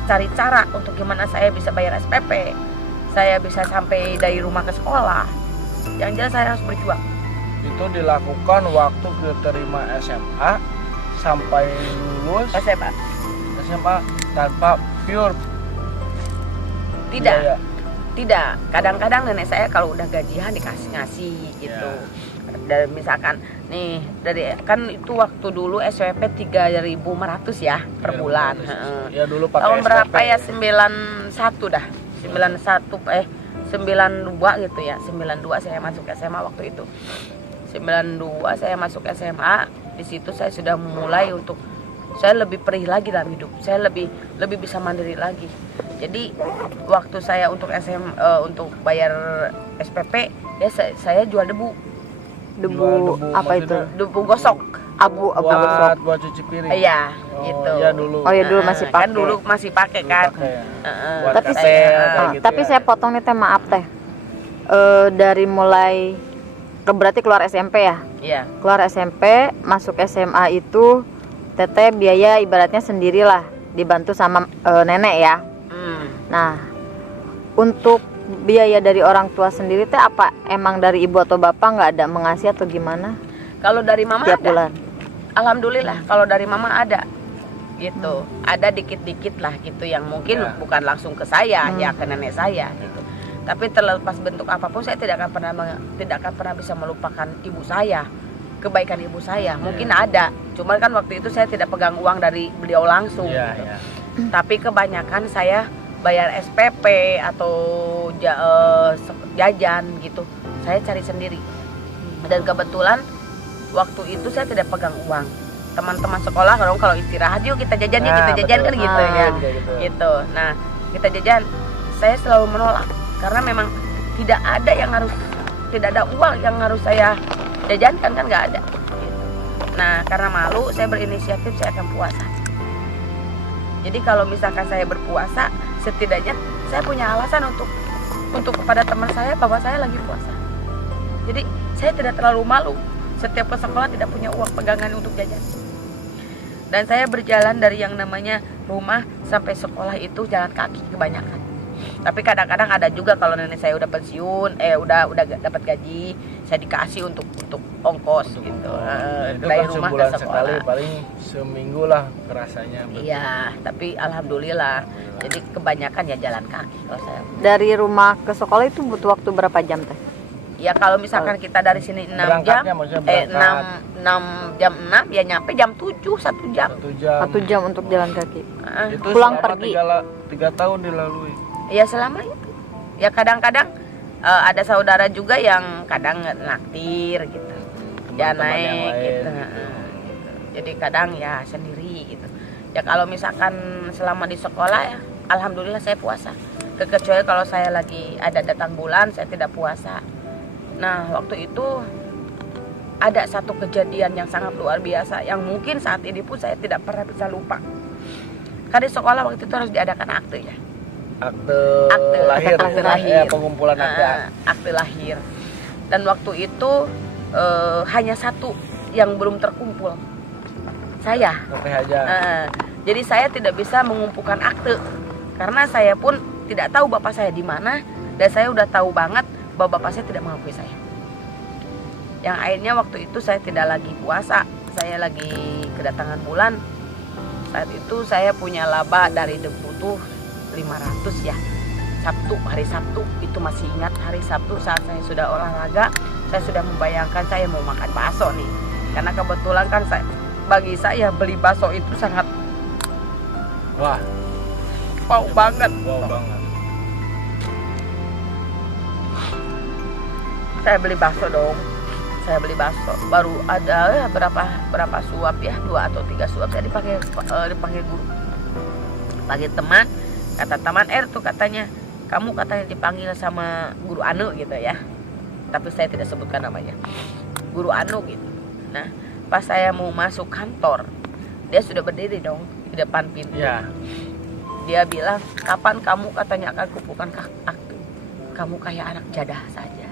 cari cara untuk gimana saya bisa bayar SPP, saya bisa sampai dari rumah ke sekolah. Yang jelas saya harus berjuang. Itu dilakukan waktu diterima SMA sampai lulus SMA tanpa pure tidak. biaya. Tidak, kadang-kadang nenek saya kalau udah gajian dikasih ngasih gitu. Dan misalkan nih dari kan itu waktu dulu SPP 3.500 ya per bulan. Ya dulu pakai Tahun berapa SPP. ya? 91 dah. 92 gitu ya. 92 saya masuk SMA waktu itu. 92 saya masuk SMA. Di situ saya sudah mulai untuk saya lebih perih lagi dalam hidup. Saya lebih bisa mandiri lagi. Jadi waktu saya untuk untuk bayar SPP ya saya jual debu. Debu apa itu? Debu gosok. Abu gosok. Buat cuci piring. Iya, Oh, gitu. iya dulu. Oh ya dulu masih pakai. Kan dulu masih pakai kan. Pakai ya. Heeh. Buat Tapi kastel, kayak gitu tapi ya. saya potong nih teh, maaf teh. Dari mulai berarti keluar SMP ya? Iya. Keluar SMP, masuk SMA itu teteh biaya ibaratnya sendirilah, dibantu sama nenek ya. Nah, untuk biaya dari orang tua sendiri teh apa emang dari ibu atau bapak nggak ada mengasih atau gimana Kalau dari mama tiap ada. bulan? Alhamdulillah kalau dari mama ada. Gitu. Ada dikit-dikit lah gitu yang mungkin Ya. bukan langsung ke saya, ya ke nenek saya gitu. Tapi terlepas bentuk apapun saya tidak akan pernah bisa melupakan ibu saya. Kebaikan ibu saya mungkin ada. Cuman kan waktu itu saya tidak pegang uang dari beliau langsung. Iya, Gitu. iya. Tapi kebanyakan saya bayar SPP atau jajan gitu saya cari sendiri. Dan kebetulan waktu itu saya tidak pegang uang. Teman-teman sekolah kalau istirahat yuk kita jajan yuk, kita jajan kan betul. gitu ya. Gitu. Gitu. Nah, kita jajan. Saya selalu menolak karena memang tidak ada uang yang harus saya jajankan, kan nggak ada. Gitu. Nah, karena malu saya berinisiatif saya akan puasa. Jadi kalau misalkan saya berpuasa, setidaknya saya punya alasan untuk kepada teman saya bahwa saya lagi puasa. Jadi saya tidak terlalu malu. Setiap ke sekolah tidak punya uang pegangan untuk jajan. Dan saya berjalan dari yang namanya rumah sampai sekolah itu jalan kaki kebanyakan. Tapi kadang-kadang ada juga kalau nenek saya udah pensiun, udah dapat gaji, saya dikasih untuk ongkos gitu. Itu Dari kan rumah ke sebulan sekolah. sekali, paling seminggu lah kerasanya. Iya, tapi alhamdulillah. Jadi kebanyakan ya jalan kaki kalau saya. Dari rumah ke sekolah itu butuh waktu berapa jam teh? Ya kalau misalkan kita dari sini 6 jam, Berangkatnya maksudnya berangkat. 6 jam 6 ya nyampe jam 7, 1 jam. 1 jam. 1 jam untuk jalan kaki. Itu Pulang selama pergi. 3 tahun dilalui. Ya selama itu. Ya kadang-kadang ada saudara juga yang kadang naktir gitu. Ya Teman-teman yang naik lain. gitu. Jadi kadang ya sendiri gitu. Ya kalau misalkan selama di sekolah ya alhamdulillah saya puasa. Kecuali kalau saya lagi ada datang bulan saya tidak puasa. Nah, waktu itu ada satu kejadian yang sangat luar biasa yang mungkin saat ini pun saya tidak pernah bisa lupa. Karena di sekolah waktu itu harus diadakan akte ya. Akte lahir. Akte lahir. Ya, pengumpulan akte. Akte lahir. Dan waktu itu hanya satu yang belum terkumpul. Saya. Teteh aja. Jadi saya tidak bisa mengumpulkan akte karena saya pun tidak tahu bapak saya di mana dan saya udah tahu banget bahwa bapak saya tidak mengakui saya. Yang akhirnya waktu itu saya tidak lagi puasa, saya lagi kedatangan bulan. Saat itu saya punya laba dari debu tuh 500 ya. Hari Sabtu itu masih ingat hari Sabtu saat saya sudah olahraga, saya sudah membayangkan saya mau makan bakso nih. Karena kebetulan kan bagi saya beli bakso itu sangat Wah, wow banget. wow banget. Saya beli bakso dong. Saya beli bakso. Baru ada berapa suap ya, 2 atau 3 suap saya dipanggil guru. Panggil teman, kata teman tuh katanya, kamu katanya dipanggil sama guru Anu gitu ya. Tapi saya tidak sebutkan namanya. Guru Anu gitu. Nah, pas saya mau masuk kantor, dia sudah berdiri dong di depan pintu. Ya. Dia bilang, kapan kamu katanya akan kumpulkan akte? Kamu kayak anak jadah saja.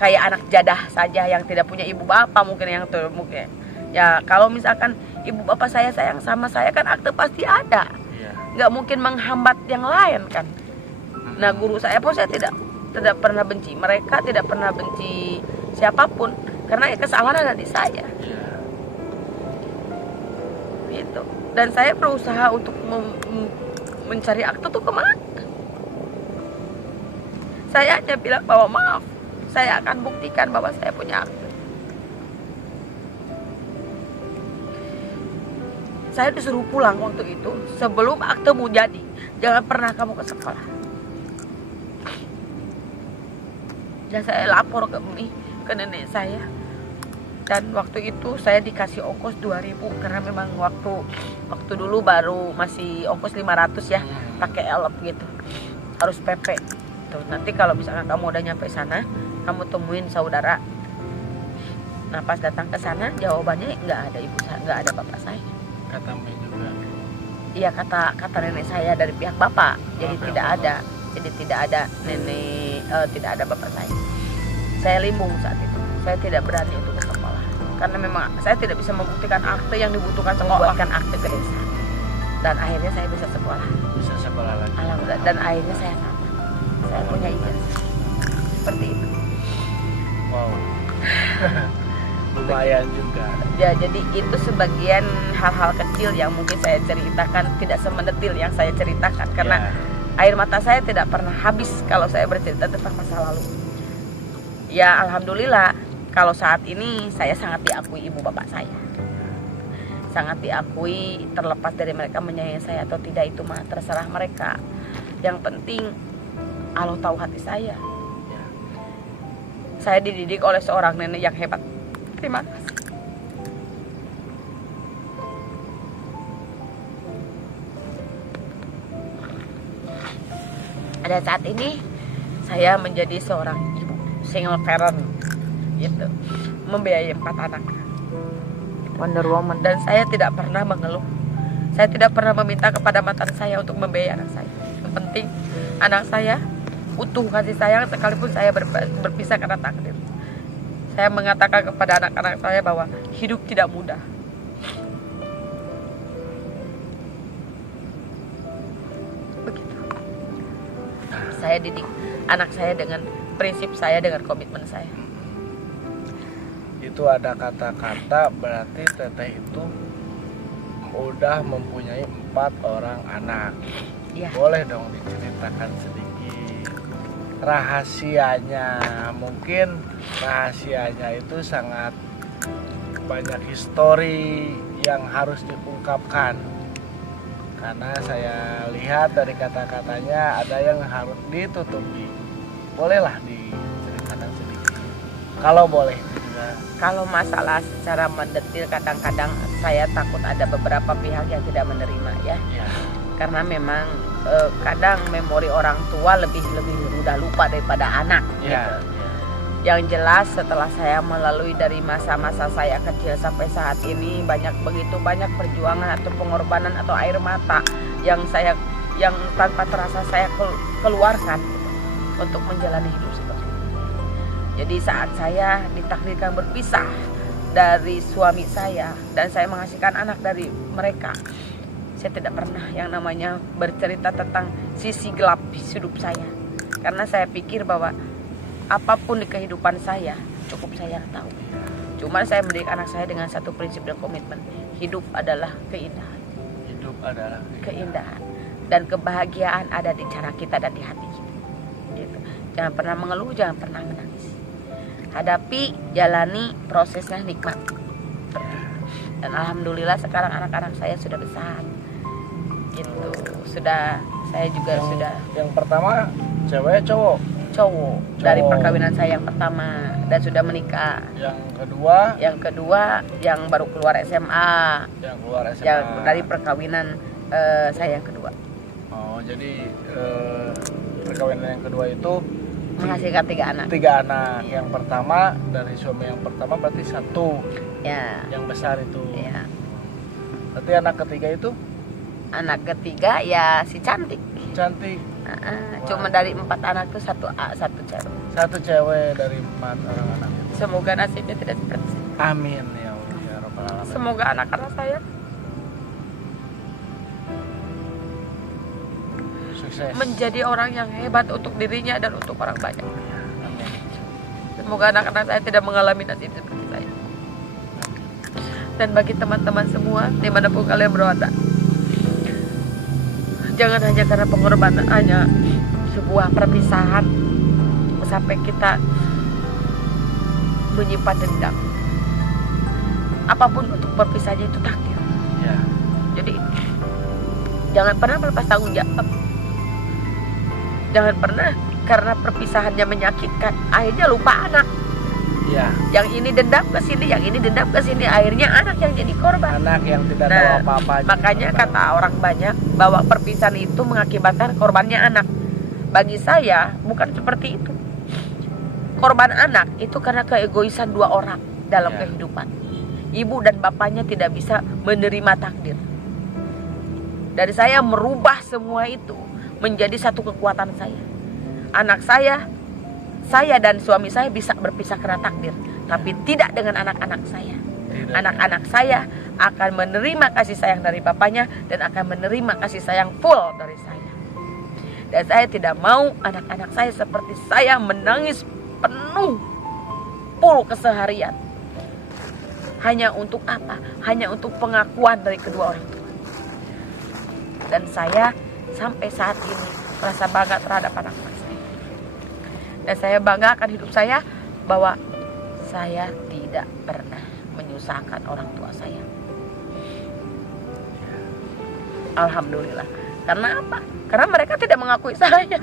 Kayak anak jadah saja yang tidak punya ibu bapak mungkin mungkin. Ya kalau misalkan ibu bapak saya sayang sama saya kan akte pasti ada. Iya. Nggak mungkin menghambat yang lain kan. Nah guru saya pun saya tidak pernah benci. Mereka tidak pernah benci siapapun karena kesalahan ada di saya. Iya. Gitu. Dan saya berusaha untuk mencari akte tuh kemana? Saya hanya bilang bahwa maaf, saya akan buktikan bahwa saya punya akte. Saya disuruh pulang waktu itu sebelum aktemu jadi. Jangan pernah kamu ke sekolah. Dan saya lapor ke nenek saya. Dan waktu itu saya dikasih ongkos 2.000 karena memang waktu dulu baru masih ongkos 500 ya, pakai elop gitu. Harus PP. Tuh, nanti kalau misalkan kamu udah nyampe sana, kamu temuin saudara. Nah, pas datang ke sana jawabannya nggak ada ibu saya, nggak ada bapak saya. Kata Mbak juga. Iya, kata nenek saya dari pihak bapak. Jadi tidak ada. Jadi tidak ada nenek, tidak ada bapak saya. Saya limbung saat itu. Saya tidak berani untuk ke sekolah karena memang saya tidak bisa membuktikan akte yang dibutuhkan membuatkan akte ke desa. Dan akhirnya saya bisa sekolah. Bisa sekolah lagi. Alhamdulillah. Dan akhirnya saya tamat. Saya punya ijazah. Seperti itu. Wow. Lumayan juga. Ya, jadi itu sebagian hal-hal kecil yang mungkin saya ceritakan, tidak semendetil yang saya ceritakan karena air mata saya tidak pernah habis kalau saya bercerita tentang masa lalu. Ya, alhamdulillah kalau saat ini saya sangat diakui ibu bapak saya. Sangat diakui, terlepas dari mereka menyayangi saya atau tidak itu mah terserah mereka. Yang penting Allah tahu hati saya. Saya dididik oleh seorang nenek yang hebat. Terima kasih. Pada saat ini saya menjadi seorang ibu single parent gitu, membiayai 4 anak. Wonder Woman. Dan saya tidak pernah mengeluh. Saya tidak pernah meminta kepada mantan saya untuk membiayai anak saya. Yang penting anak saya utuh kasih sayang sekalipun saya berpisah karena takdir. Saya mengatakan kepada anak-anak saya bahwa hidup tidak mudah. Begitu. Saya didik anak saya dengan prinsip saya, dengan komitmen saya. Itu ada kata-kata berarti teteh itu udah mempunyai 4 orang anak. Ya. Boleh dong diceritakan sedikit rahasianya. Mungkin rahasianya itu sangat banyak histori yang harus diungkapkan, karena saya lihat dari kata-katanya ada yang harus ditutupi. Bolehlah diceritakan sedikit kalau boleh juga. Kalau masalah secara mendetil kadang-kadang saya takut ada beberapa pihak yang tidak menerima ya. Karena memang kadang memori orang tua lebih mudah lupa daripada anak gitu. Yang jelas setelah saya melalui dari masa-masa saya kecil sampai saat ini begitu banyak perjuangan atau pengorbanan atau air mata yang tanpa terasa saya keluarkan untuk menjalani hidup seperti ini. Jadi saat saya ditakdirkan berpisah dari suami saya dan saya menghasilkan anak dari mereka, saya tidak pernah yang namanya bercerita tentang sisi gelap hidup saya. Karena saya pikir bahwa apapun di kehidupan saya cukup saya tahu. Cuma saya mendidik anak saya dengan satu prinsip dan komitmen. Hidup adalah keindahan. Hidup adalah keindahan. Dan kebahagiaan ada di cara kita dan di hati kita. Gitu. Jangan pernah mengeluh, jangan pernah menangis. Hadapi, jalani, prosesnya nikmati. Dan alhamdulillah sekarang anak-anak saya sudah besar. Gitu. Saya juga sudah. Yang pertama cewek cowok? Cowok. Dari perkawinan saya yang pertama dan sudah menikah. Yang kedua yang baru keluar SMA. Yang keluar SMA. Yang dari perkawinan saya yang kedua. Oh, jadi perkawinan yang kedua itu menghasilkan 3 anak. 3 anak. Yang pertama dari suami yang pertama berarti 1. Ya. Yang besar itu. Ya. Berarti anak ketiga itu? Anak ketiga ya si cantik. Cantik. Cuma dari 4 anak itu 1 cewek. 1 cewek dari 4 orang anak itu. Semoga nasibnya tidak seperti itu. Amin ya Allah ya Rabbal Alamin. Semoga anak-anak saya sukses, menjadi orang yang hebat untuk dirinya dan untuk orang banyak. Amin. Semoga anak-anak saya tidak mengalami nasib seperti saya. Dan bagi teman-teman semua dimanapun kalian berada, jangan hanya karena pengorbanan, hanya sebuah perpisahan sampai kita menyimpan dendam. Apapun untuk berpisahnya itu takdir. Ya. Jadi jangan pernah melepas tanggung jawab. Jangan pernah karena perpisahannya menyakitkan, akhirnya lupa anak. Ya. Yang ini dendam ke sini, yang ini dendam ke sini, akhirnya anak yang jadi korban. Anak yang tidak tahu apa-apa. Makanya kata orang banyak bahwa perpisahan itu mengakibatkan korbannya anak. Bagi saya bukan seperti itu. Korban anak itu karena keegoisan dua orang dalam kehidupan. Ibu dan bapaknya tidak bisa menerima takdir. Dari saya merubah semua itu menjadi satu kekuatan saya. Anak saya dan suami saya bisa berpisah karena takdir, tapi tidak dengan anak-anak saya. Anak-anak saya akan menerima kasih sayang dari bapaknya dan akan menerima kasih sayang full dari saya. Dan saya tidak mau anak-anak saya seperti saya menangis penuh full keseharian. Hanya untuk apa? Hanya untuk pengakuan dari kedua orang tua. Dan saya sampai saat ini merasa bangga terhadap anak-anak saya. Dan saya bangga akan hidup saya bahwa saya tidak pernah menyusahkan orang tua saya. Alhamdulillah. Karena apa? Karena mereka tidak mengakui saya.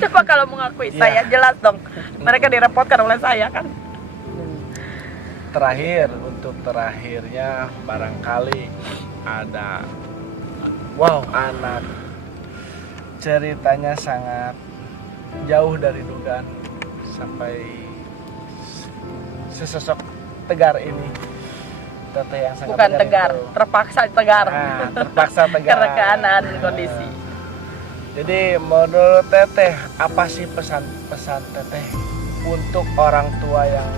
Coba kalau mengakui saya, jelas dong mereka direpotkan oleh saya kan. Terakhir, untuk terakhirnya barangkali ada anak ceritanya sangat jauh dari dugaan sampai sesosok tegar ini. Teteh yang sangat bukan tegar, terpaksa tegar. Nah, terpaksa tegar karena keadaan kondisi. Jadi menurut Teteh, apa sih pesan-pesan Teteh untuk orang tua yang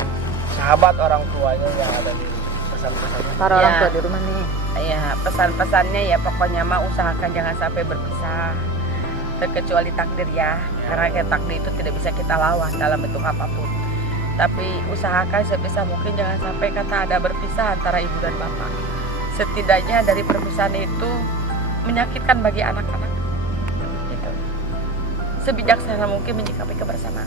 sahabat orang tuanya yang ada di pesan-pesannya? Para orang tua di rumah nih. Ya, pesan-pesannya ya pokoknya mah usahakan jangan sampai berpisah. Terkecuali takdir ya. Karena kayak takdir itu tidak bisa kita lawan dalam bentuk apapun. Tapi usahakan sebisa mungkin jangan sampai kata ada berpisah antara ibu dan bapak. Setidaknya dari perpisahan itu menyakitkan bagi anak-anak. Gitu. Sebijaksana mungkin menyikapi kebersamaan.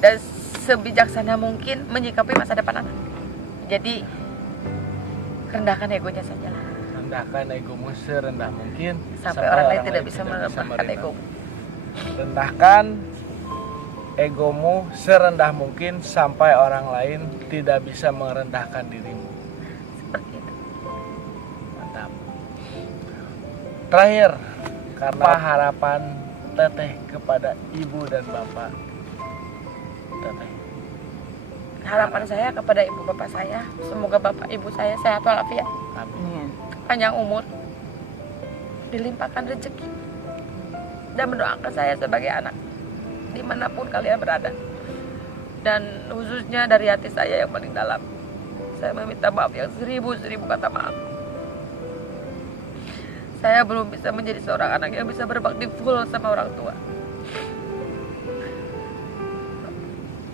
Dan sebijaksana mungkin menyikapi masa depan anak. Jadi rendahkan egonya sajalah. Rendahkan egomu serendah mungkin Sampai orang lain tidak bisa merendahkan egomu. Rendahkan egomu serendah mungkin sampai orang lain tidak bisa merendahkan dirimu. Seperti itu. Mantap. Terakhir, karena harapan Teteh kepada ibu dan bapak Teteh. Harapan saya kepada ibu bapak saya, semoga bapak ibu saya sehat walafiat, Amin. panjang umur, dilimpahkan rezeki, dan mendoakan saya sebagai anak dimanapun kalian berada. Dan khususnya dari hati saya yang paling dalam, saya meminta maaf yang seribu kata maaf. Saya belum bisa menjadi seorang anak yang bisa berbakti full sama orang tua.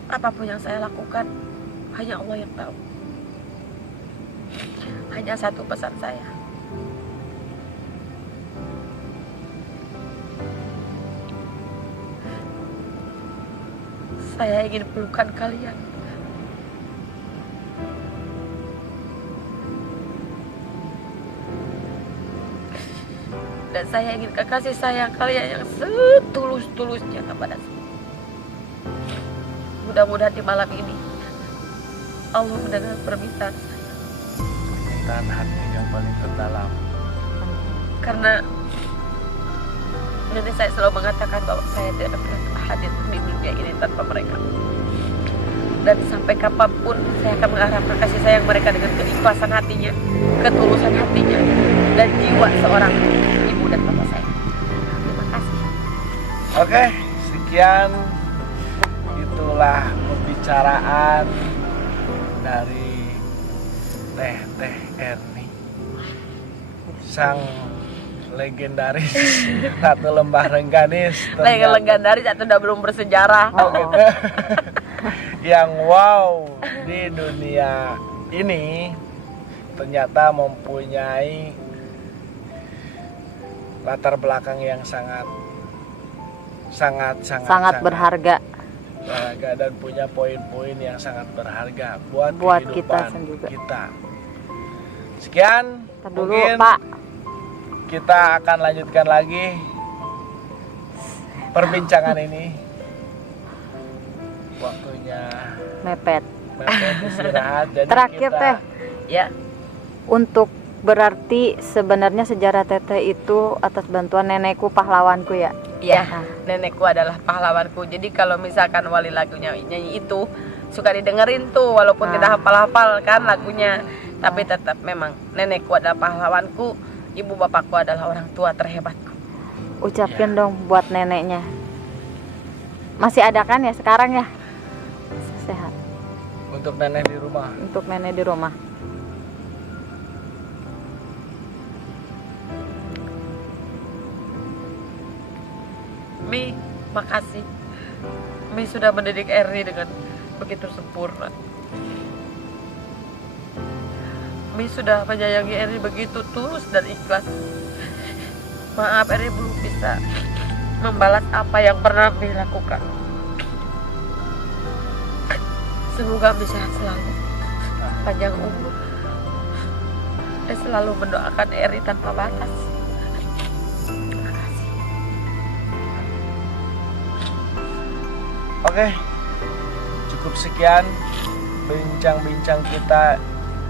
Apapun yang saya lakukan, hanya Allah yang tahu. Hanya satu pesan saya. Saya ingin pelukan kalian. Dan saya ingin kasih sayang kalian yang setulus-tulusnya kepada saya. Mudah-mudahan di malam ini Allah mendengar permintaan saya. Permintaan hati yang paling terdalam. Karena nenek saya selalu mengatakan bahwa saya tidak pernah hadir di dunia ini tanpa mereka. Dan sampai kapanpun saya akan mengharapkan kasih sayang mereka dengan keikhlasan hatinya, ketulusan hatinya, dan jiwa seorang ibu dan bapak saya. Terima kasih. Oke, sekian. Itulah pembicaraan dari Teteh Erni, sang legendaris Ratu Lembah Rengganis. Legendaris atau udah belum bersejarah. Oh, gitu. Yang wow di dunia ini ternyata mempunyai latar belakang yang sangat sangat berharga dan punya poin-poin yang sangat berharga buat kita kehidupan juga. kita. Sekian Dulu mungkin Pak, kita akan lanjutkan lagi perbincangan ini. Waktunya mepet. istirahat. Jadi Terakhir kita, Teh, Ya, untuk berarti sebenarnya sejarah Teteh itu atas bantuan nenekku pahlawanku ya. iya. Nah, Nenekku adalah pahlawanku. Jadi kalau misalkan Wali lagunya nyanyi itu suka didengerin tuh walaupun tidak hafal-hafal kan lagunya, tapi tetap memang nenekku adalah pahlawanku, ibu bapakku adalah orang tua terhebatku. ucapin dong buat neneknya. Masih ada kan ya sekarang ya? Sehat. untuk nenek di rumah. Untuk nenek di rumah. Mi, makasih. Mi sudah mendidik Eri dengan begitu sempurna. Mi sudah menyayangi Eri begitu tulus dan ikhlas. Maaf, Eri belum bisa membalas apa yang pernah Mi lakukan. Semoga Mi sehat selalu, panjang umur, dan selalu mendoakan Eri tanpa batas. Oke, cukup sekian bincang-bincang kita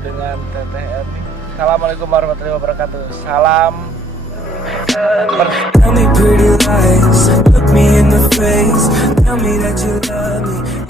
dengan Teteh Erni. Assalamualaikum warahmatullahi wabarakatuh. Salam. Tell me pretty lies, look me in the face. Tell me that you love me.